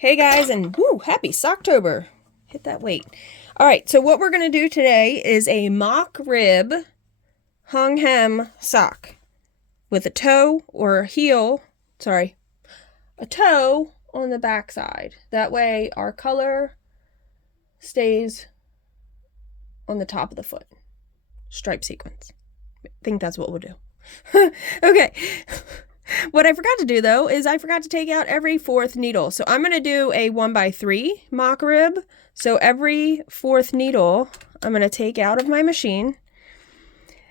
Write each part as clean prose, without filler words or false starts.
Hey guys, and woo, happy Socktober. Hit that weight. All right, so what we're going to do today is a mock rib hung hem sock with a toe or a heel, a toe on the back side. That way our color stays on the top of the foot. Stripe sequence. I think that's what we'll do. Okay. What I forgot to do though is I forgot to take out every fourth needle. So I'm going to do a 1x3 mock rib. So every fourth needle I'm going to take out of my machine.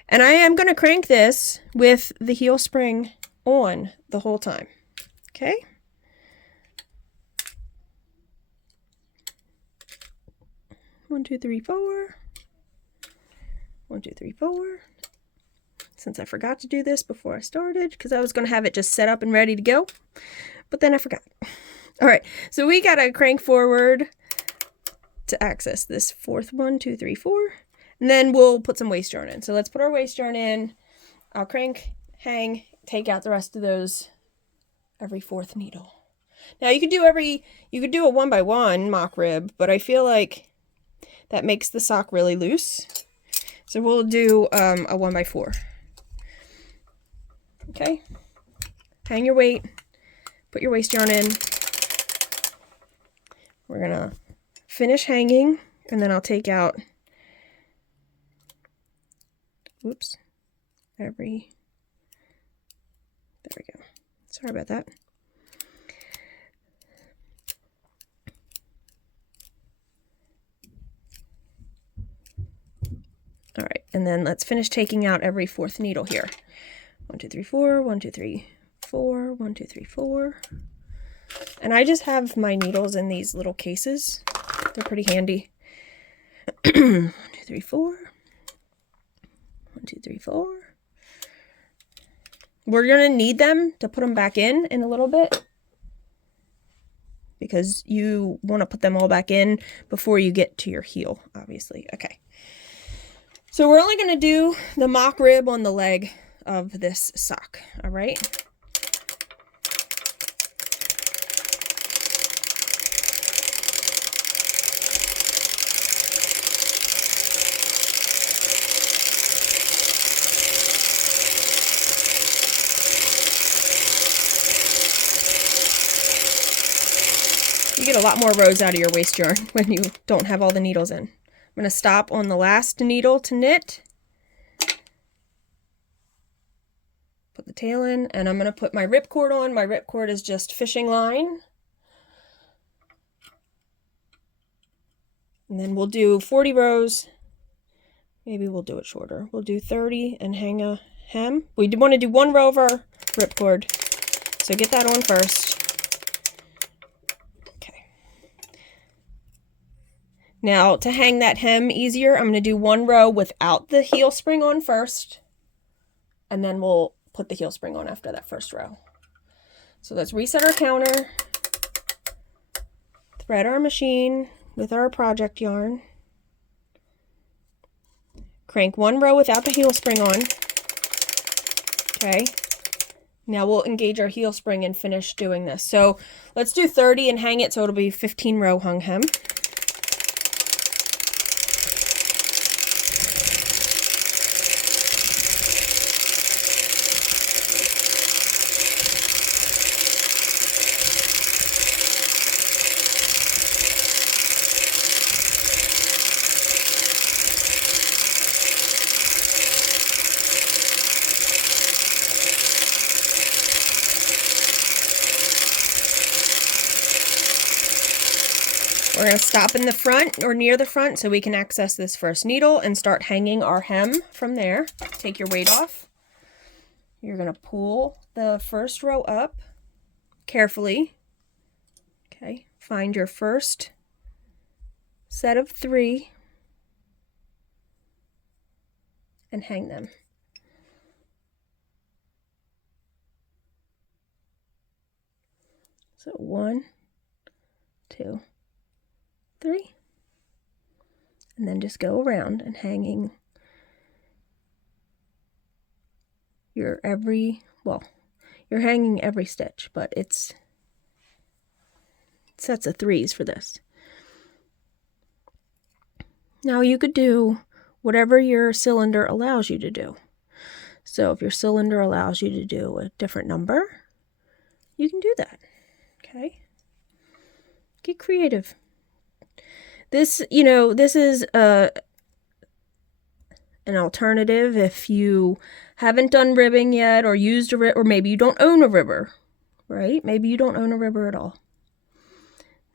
And I am going to crank this with the heel spring on the whole time. Okay. One, two, three, four. 1, 2, 3, 4. Since I forgot to do this before I started, because I was going to have it just set up and ready to go, but then I forgot. All right, so we got to crank forward to access this fourth one, 2, 3, 4, and then we'll put some waste yarn in. So let's put our waste yarn in. I'll crank, hang, take out the rest of those every fourth needle. Now you could do a 1x1 mock rib, but I feel like that makes the sock really loose. So we'll do a 1x4. Okay, hang your weight, put your waste yarn in. We're gonna finish hanging, and then I'll take out, there we go. Sorry about that. All right, and then let's finish taking out every fourth needle here. 1, 2, 3, 4, 1, 2, 3, 4, 1, 2, 3, 4. And I just have my needles in these little cases. They're pretty handy. 1, 2, 3, 4. 1, 2, 3, 4. We're going to need them to put them back in a little bit, because you want to put them all back in before you get to your heel, obviously. Okay. So we're only going to do the mock rib on the leg of this sock, all right? You get a lot more rows out of your waste yarn when you don't have all the needles in. I'm going to stop on the last needle to knit. Put the tail in, and I'm going to put my ripcord on. My ripcord is just fishing line. And then we'll do 40 rows. Maybe we'll do it shorter. We'll do 30 and hang a hem. We want to do 1 row of our ripcord, so get that on first. Okay. Now to hang that hem easier, I'm going to do 1 row without the heel spring on first, and then we'll put the heel spring on after that first row. So let's reset our counter, thread our machine with our project yarn, crank 1 row without the heel spring on. Okay, now we'll engage our heel spring and finish doing this. So let's do 30 and hang it so it'll be 15 row hung hem. We're going to stop in the front or near the front so we can access this first needle and start hanging our hem from there. Take your weight off. You're going to pull the first row up carefully. Okay, find your first set of 3 and hang them. So 1, 2, 3, and then just go around and hanging your you're hanging every stitch, but it's sets of 3s for this. Now you could do whatever your cylinder allows you to do. So if your cylinder allows you to do a different number, you can do that. Okay? Get creative. This, you know, this is an alternative if you haven't done ribbing yet or used a rib, or maybe you don't own a ribber, right? Maybe you don't own a ribber at all.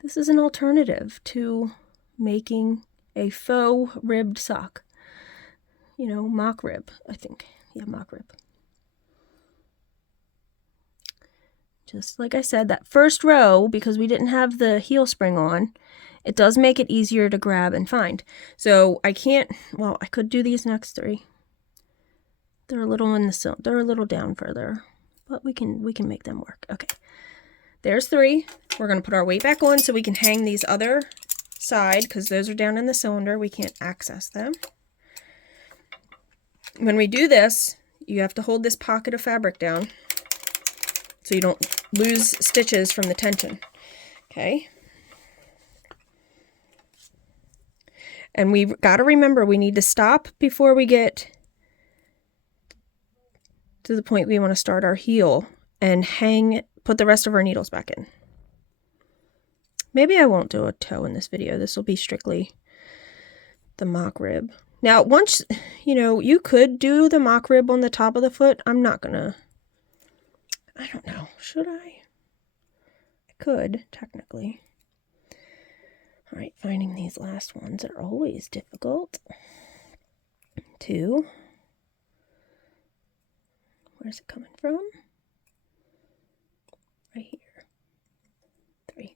This is an alternative to making a faux ribbed sock. You know, mock rib, I think. Yeah, mock rib. Just like I said, that first row, because we didn't have the heel spring on, it does make it easier to grab and find. So I can't, well, I could do these next 3. They're a little they're a little down further, but we can make them work. Okay. There's 3. We're going to put our weight back on so we can hang these other side, because those are down in the cylinder. We can't access them. When we do this, you have to hold this pocket of fabric down so you don't lose stitches from the tension. Okay. And we've got to remember we need to stop before we get to the point we want to start our heel and put the rest of our needles back in. Maybe I won't do a toe in this video. This will be strictly the mock rib. Now, once, you know, you could do the mock rib on the top of the foot. I'm not gonna, I don't know, should I? I could, technically. All right, finding these last ones are always difficult. 2. Where's it coming from? Right here. 3.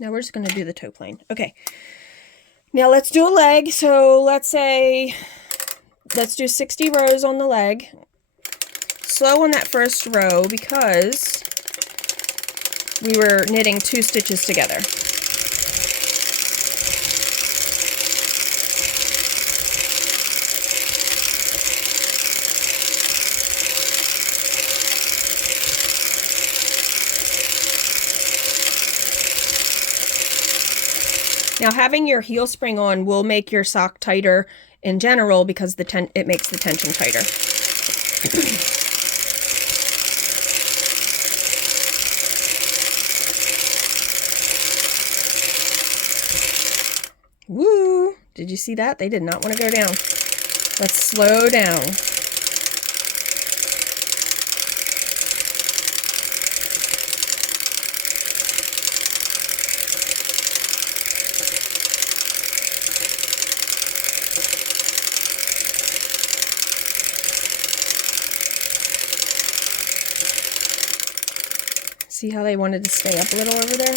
Now we're just going to do the toe plane. Okay. Now let's do a leg. So let's do 60 rows on the leg. Slow on that first row because we were knitting 2 stitches together. Now, having your heel spring on will make your sock tighter in general because it makes the tension tighter. Woo! Did you see that? They did not want to go down. Let's slow down. See how they wanted to stay up a little over there?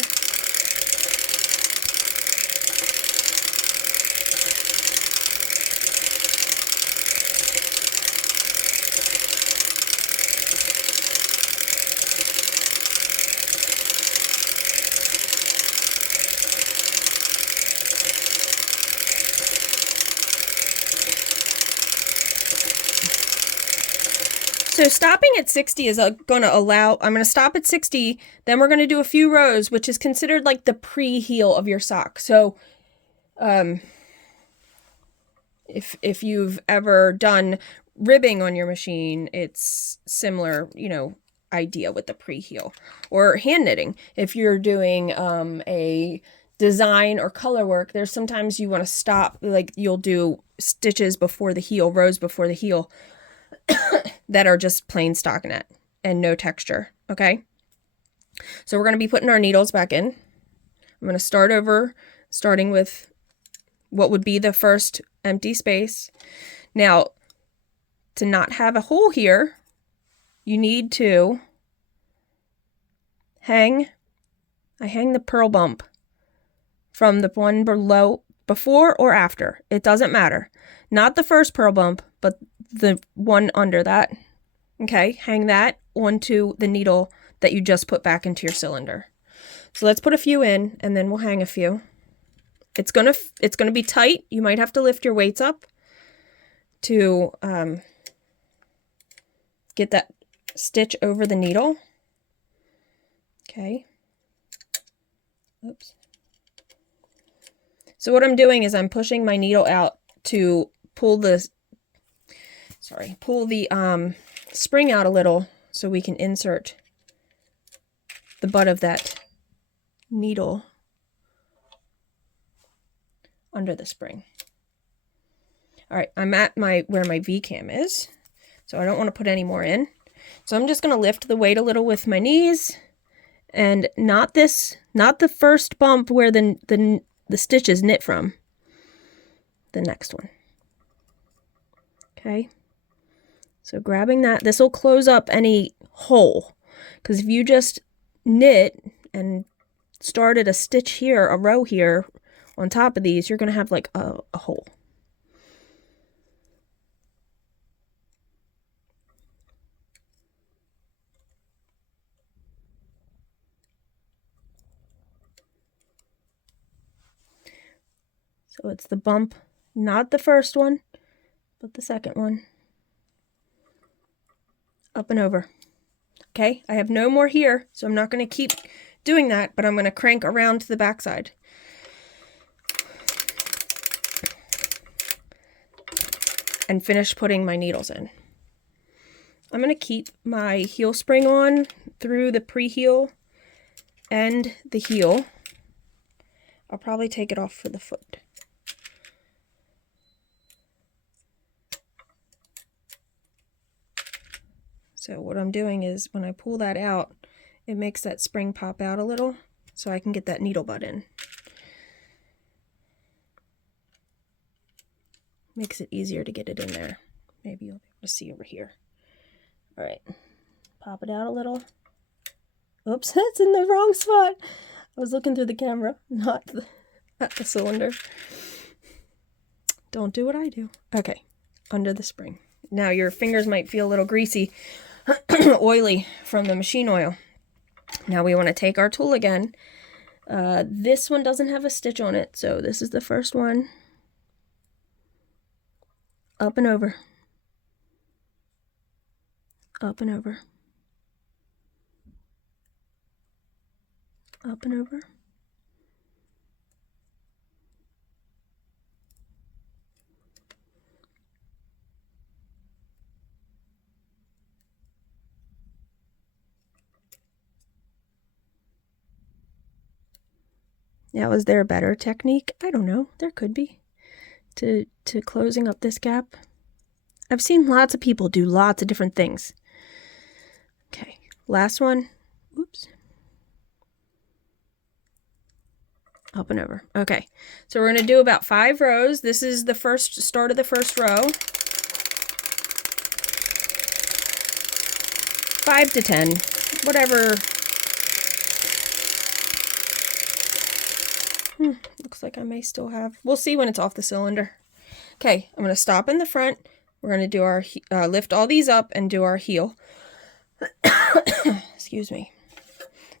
So stopping at 60 is going to allow, I'm going to stop at 60, then we're going to do a few rows, which is considered like the pre-heel of your sock. So if you've ever done ribbing on your machine, it's similar, you know, idea with the pre-heel. Or hand knitting. If you're doing a design or color work, there's sometimes you want to stop, like you'll do stitches before the heel, rows before the heel, that are just plain stockinette and no texture, okay? So we're going to be putting our needles back in. I'm going to start over, starting with what would be the first empty space. Now, to not have a hole here, you need to I hang the purl bump from the one below, before or after. It doesn't matter. Not the first purl bump, but the one under that. Okay, hang that onto the needle that you just put back into your cylinder. So let's put a few in and then we'll hang a few. It's gonna be tight. You might have to lift your weights up to get that stitch over the needle. Okay. Oops. So what I'm doing is I'm pushing my needle out to pull the spring out a little so we can insert the butt of that needle under the spring. All right, I'm at where my V-cam is, so I don't want to put any more in. So I'm just going to lift the weight a little with my knees, and not the first bump where the stitch is knit from. The next one. Okay. So grabbing that, this will close up any hole, because if you just knit and started a stitch here, a row here on top of these, you're going to have like a hole. So it's the bump, not the first one, but the second one. Up and over. Okay, I have no more here, so I'm not going to keep doing that, but I'm going to crank around to the back side. And finish putting my needles in. I'm going to keep my heel spring on through the pre-heel and the heel. I'll probably take it off for the foot. So what I'm doing is when I pull that out, it makes that spring pop out a little so I can get that needle butt in. Makes it easier to get it in there. Maybe you'll be able to see over here. All right, pop it out a little. Oops, that's in the wrong spot. I was looking through the camera, not at the cylinder. Don't do what I do. Okay, under the spring. Now your fingers might feel a little greasy, oily from the machine oil. Now we want to take our tool again. This one doesn't have a stitch on it, so this is the first one. Up and over. Up and over. Up and over. Now, is there a better technique? I don't know. There could be. To closing up this gap. I've seen lots of people do lots of different things. Okay, last one. Oops. Up and over. Okay, so we're going to do about 5 rows. This is the first start of the first row. 5 to 10, whatever. Looks like I may still have. We'll see when it's off the cylinder. Okay, I'm going to stop in the front. We're going to do our lift all these up and do our heel. Excuse me.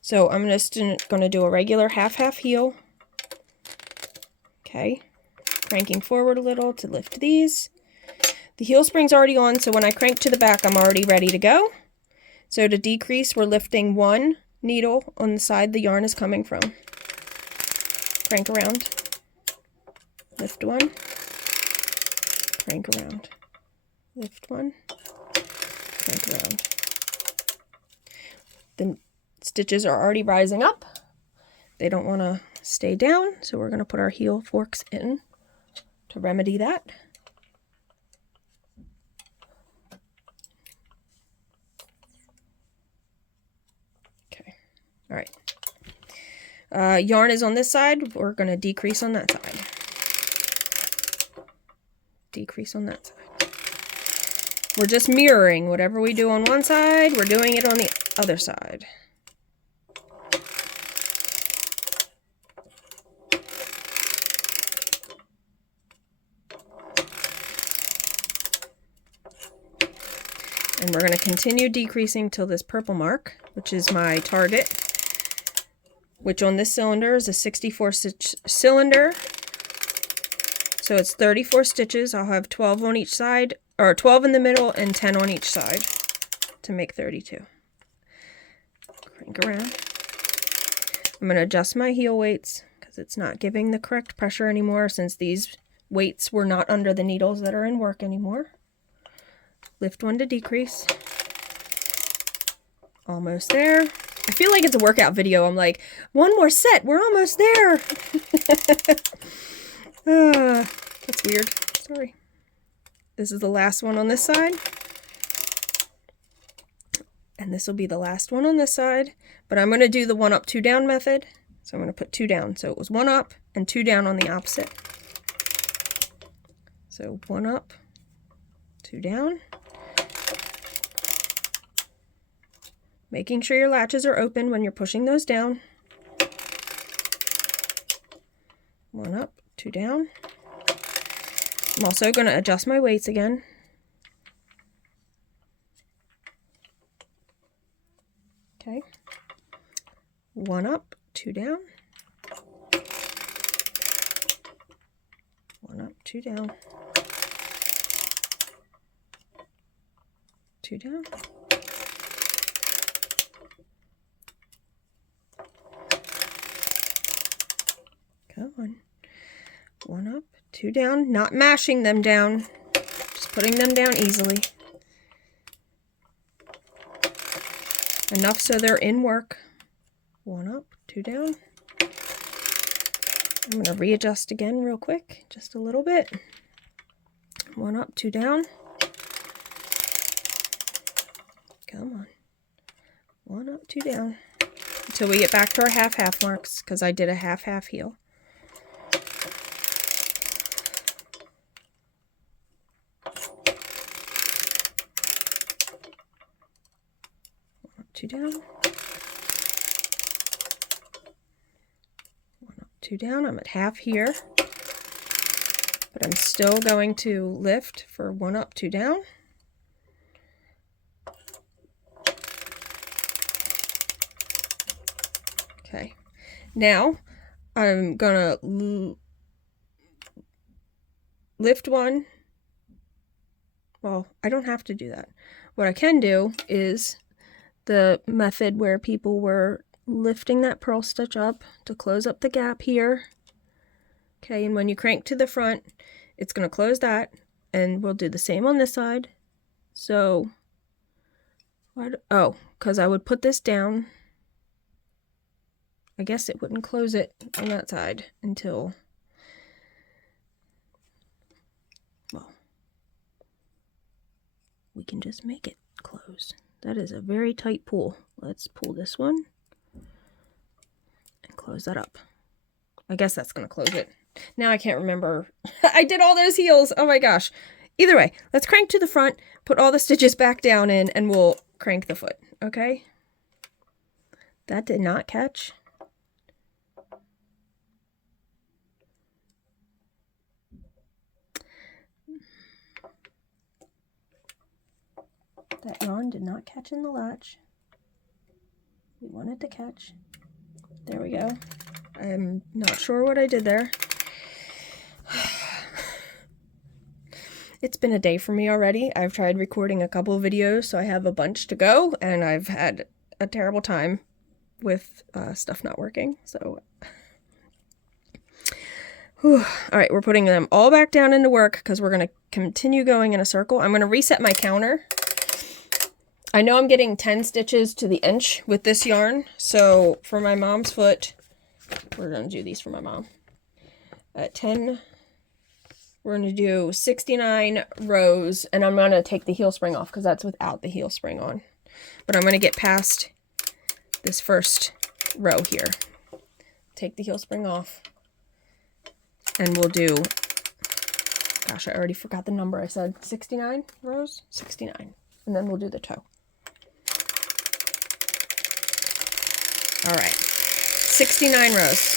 So I'm just going to do a regular half-half heel. Okay, cranking forward a little to lift these. The heel spring's already on, so when I crank to the back, I'm already ready to go. So to decrease, we're lifting 1 needle on the side the yarn is coming from. Crank around. Lift 1. Crank around. Lift 1. Crank around. The stitches are already rising up. They don't want to stay down, so we're going to put our heel forks in to remedy that. Okay, all right. Yarn is on this side. We're going to decrease on that side. Decrease on that side. We're just mirroring whatever we do on one side, we're doing it on the other side. And we're going to continue decreasing till this purple mark, which is my target, which on this cylinder is a 64 stitch cylinder. So it's 34 stitches. I'll have 12 on each side, or 12 in the middle and 10 on each side to make 32. Crank around. I'm going to adjust my heel weights because it's not giving the correct pressure anymore since these weights were not under the needles that are in work anymore. Lift one to decrease. Almost there. I feel like it's a workout video. I'm like, one more set, we're almost there. That's weird. Sorry. This is the last one on this side. And this will be the last one on this side. But I'm going to do the 1 up, 2 down method. So I'm going to put 2 down. So it was 1 up and 2 down on the opposite. So 1 up, 2 down. Making sure your latches are open when you're pushing those down. 1 up, 2 down. I'm also going to adjust my weights again. Okay. 1 up, 2 down. 1 up, 2 down. 2 down. Come on. 1 up, 2 down. Not mashing them down. Just putting them down easily. Enough so they're in work. 1 up, 2 down. I'm going to readjust again real quick. Just a little bit. 1 up, 2 down. Come on. 1 up, 2 down. Until we get back to our half-half marks, because I did a half-half heel. 2 down. 1 up, 2 down. I'm at half here. But I'm still going to lift for 1 up, 2 down. Okay. Now I'm gonna lift 1. Well, I don't have to do that. What I can do is the method where people were lifting that purl stitch up to close up the gap here. Okay, and when you crank to the front, it's going to close that, and we'll do the same on this side. So, because I would put this down. I guess it wouldn't close it on that side until, well, we can just make it close. That is a very tight pull. Let's pull this one and close that up. I guess that's going to close it. Now I can't remember. I did all those heels. Oh my gosh. Either way, let's crank to the front, put all the stitches back down in, and we'll crank the foot. Okay? That did not catch. That yarn did not catch in the latch. We want it to catch. There we go. I'm not sure what I did there. It's been a day for me already. I've tried recording a couple of videos, so I have a bunch to go, and I've had a terrible time with stuff not working. So, all right, we're putting them all back down into work because we're going to continue going in a circle. I'm going to reset my counter. I know I'm getting 10 stitches to the inch with this yarn, so for my mom's foot, we're going to do these for my mom. At 10, we're going to do 69 rows, and I'm going to take the heel spring off because that's without the heel spring on. But I'm going to get past this first row here. Take the heel spring off, and we'll do, gosh, I already forgot the number. I said 69 rows? 69. And then we'll do the toe. All right, 69 rows.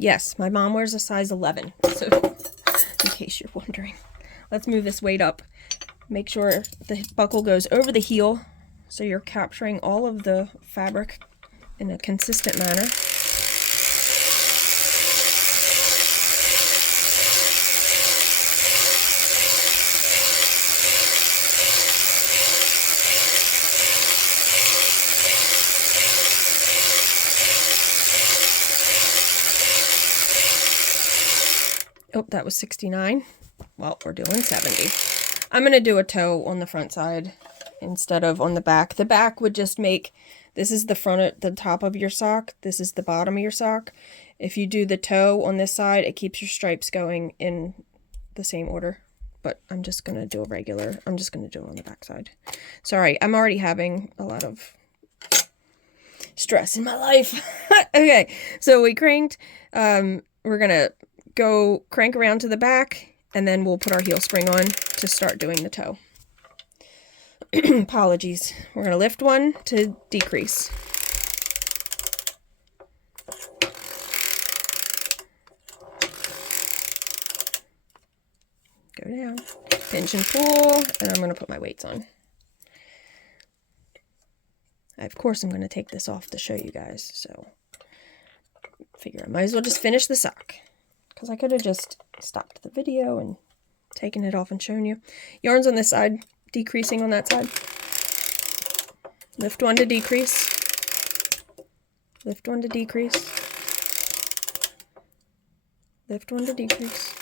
Yes, my mom wears a size 11, so in case you're wondering. Let's move this weight up. Make sure the buckle goes over the heel so you're capturing all of the fabric in a consistent manner. Oh, that was 69. Well, we're doing 70. I'm going to do a toe on the front side instead of on the back. The back would just make, this is the front, the top of your sock. This is the bottom of your sock. If you do the toe on this side, it keeps your stripes going in the same order. But I'm just going to do a regular, I'm just going to do it on the back side. Sorry, I'm already having a lot of stress in my life. Okay, so we cranked. We're going to go crank around to the back, and then we'll put our heel spring on to start doing the toe. Apologies. We're going to lift one to decrease. Go down, pinch and pull, and I'm going to put my weights on. Of course, I'm going to take this off to show you guys, so figure I might as well just finish the sock, because I could have just stopped the video and taken it off and shown you. Yarn's on this side, decreasing on that side. Lift one to decrease. Lift one to decrease. Lift one to decrease.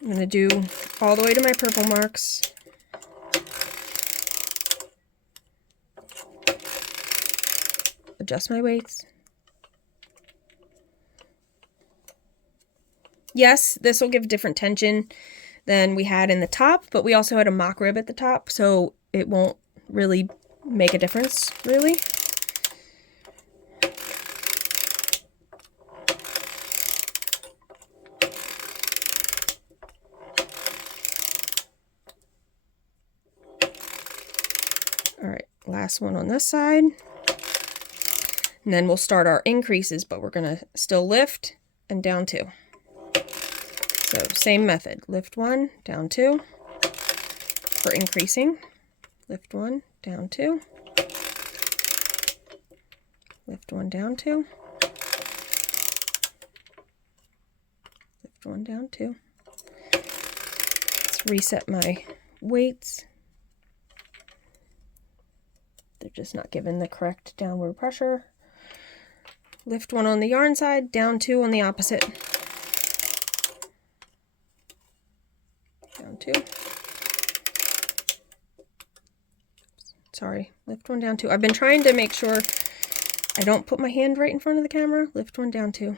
I'm going to do all the way to my purple marks. Adjust my weights. Yes, this will give different tension than we had in the top, but we also had a mock rib at the top, so it won't really make a difference, really. All right, last one on this side. And then we'll start our increases, but we're going to still lift and down two. So same method, lift one, down two. For increasing, lift one, down two. Lift one, down two. Lift one, down two. Let's reset my weights. They're just not given the correct downward pressure. Lift one on the yarn side, down two on the opposite. Down two. Sorry, lift one, down two. I've been trying to make sure I don't put my hand right in front of the camera. Lift one, down two.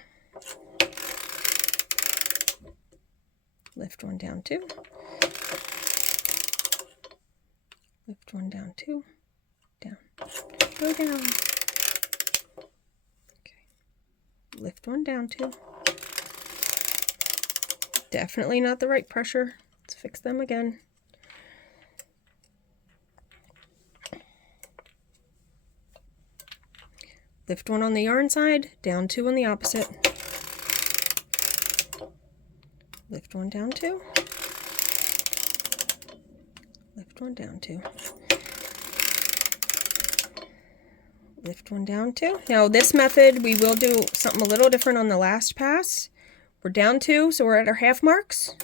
Lift one, down two. Lift one, down two. Down. Go down. Lift one, down two. Definitely not the right pressure. Let's fix them again. Lift one on the yarn side, down two on the opposite. Lift one, down two. Lift one, down two. Lift one, down two. Now this method, we will do something a little different on the last pass. We're down two, so we're at our half marks.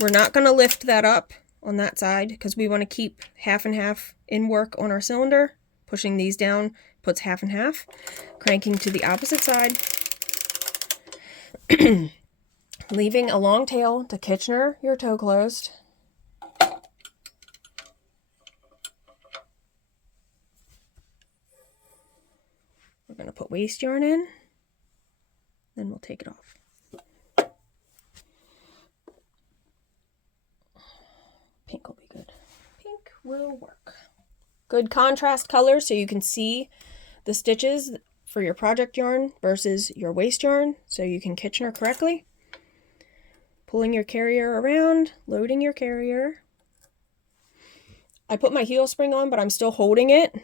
We're not going to lift that up on that side because we want to keep half and half in work on our cylinder. Pushing these down puts half and half. Cranking to the opposite side. Leaving a long tail to Kitchener your toe closed. We're going to put waste yarn in, then we'll take it off. Pink will be good. Pink will work. Good contrast color so you can see the stitches for your project yarn versus your waste yarn so you can Kitchener correctly. Pulling your carrier around, loading your carrier. I put my heel spring on, but I'm still holding it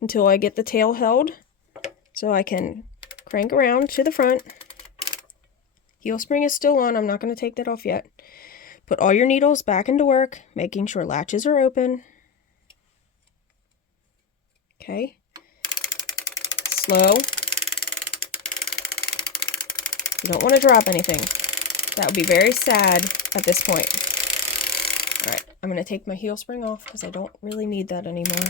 until I get the tail held so I can crank around to the front. Heel spring is still on. I'm not going to take that off yet. Put all your needles back into work, making sure latches are open. Okay. Slow. You don't want to drop anything. That would be very sad at this point. Alright, I'm going to take my heel spring off because I don't really need that anymore.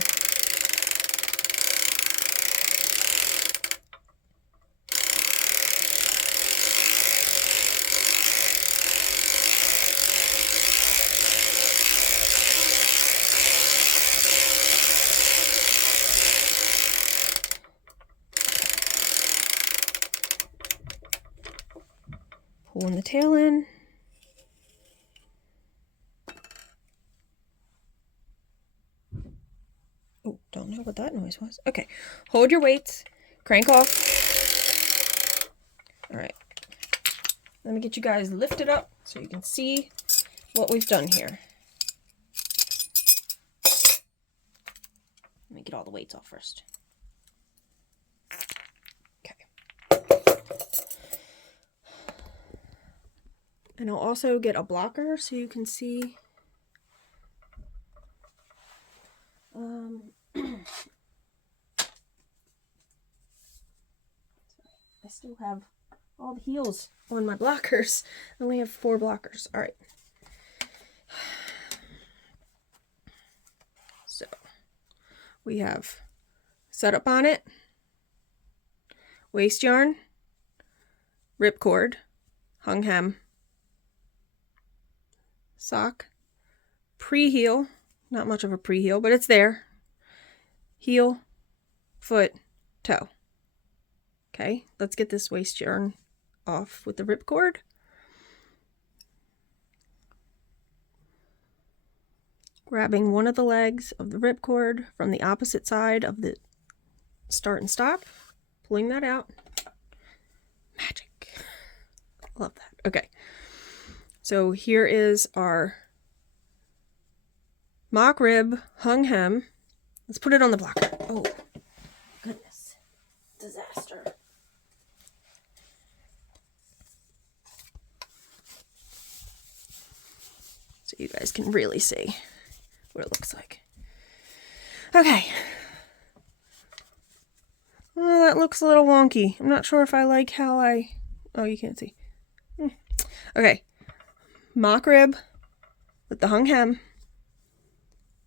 Pulling the tail in. Oh, don't know what that noise was. Okay, hold your weights, crank off. All right, let me get you guys lifted up so you can see what we've done here. Let me get all the weights off first. And I'll also get a blocker so you can see. I still have all the heels on my blockers. I only have 4 blockers. All right. So we have setup on it, waste yarn, ripcord, hung hem, sock, pre-heel, not much of a pre-heel, but it's there, heel, foot, toe. Okay, let's get this waste yarn off with the ripcord. Grabbing one of the legs of the ripcord from the opposite side of the start and stop, pulling that out. Magic. Love that. Okay. So here is our mock rib hung hem. Let's put it on the blocker. Oh, goodness. Disaster. So you guys can really see what it looks like. Okay. Well, that looks a little wonky. I'm not sure if I like how oh, you can't see. Okay. Mock rib with the hung hem.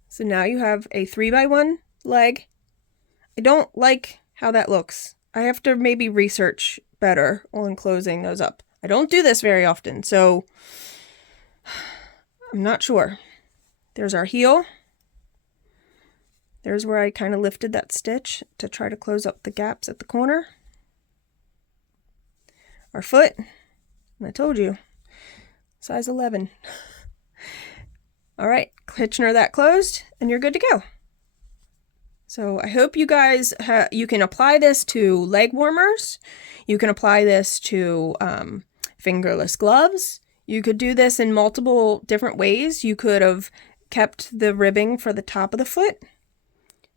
So now you have a 3x1 leg. I don't like how that looks. I have to maybe research better on closing those up. I don't do this very often, so I'm not sure. There's our heel. There's where I kind of lifted that stitch to try to close up the gaps at the corner. Our foot, and I told you, size 11. All right, Kitchener that closed, and you're good to go. So I hope you guys, you can apply this to leg warmers. You can apply this to fingerless gloves. You could do this in multiple different ways. You could have kept the ribbing for the top of the foot.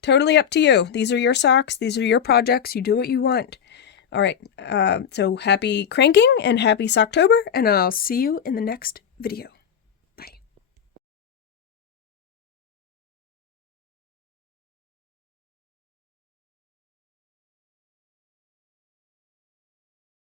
Totally up to you. These are your socks. These are your projects. You do what you want. All right. So happy cranking and happy Socktober, and I'll see you in the next video.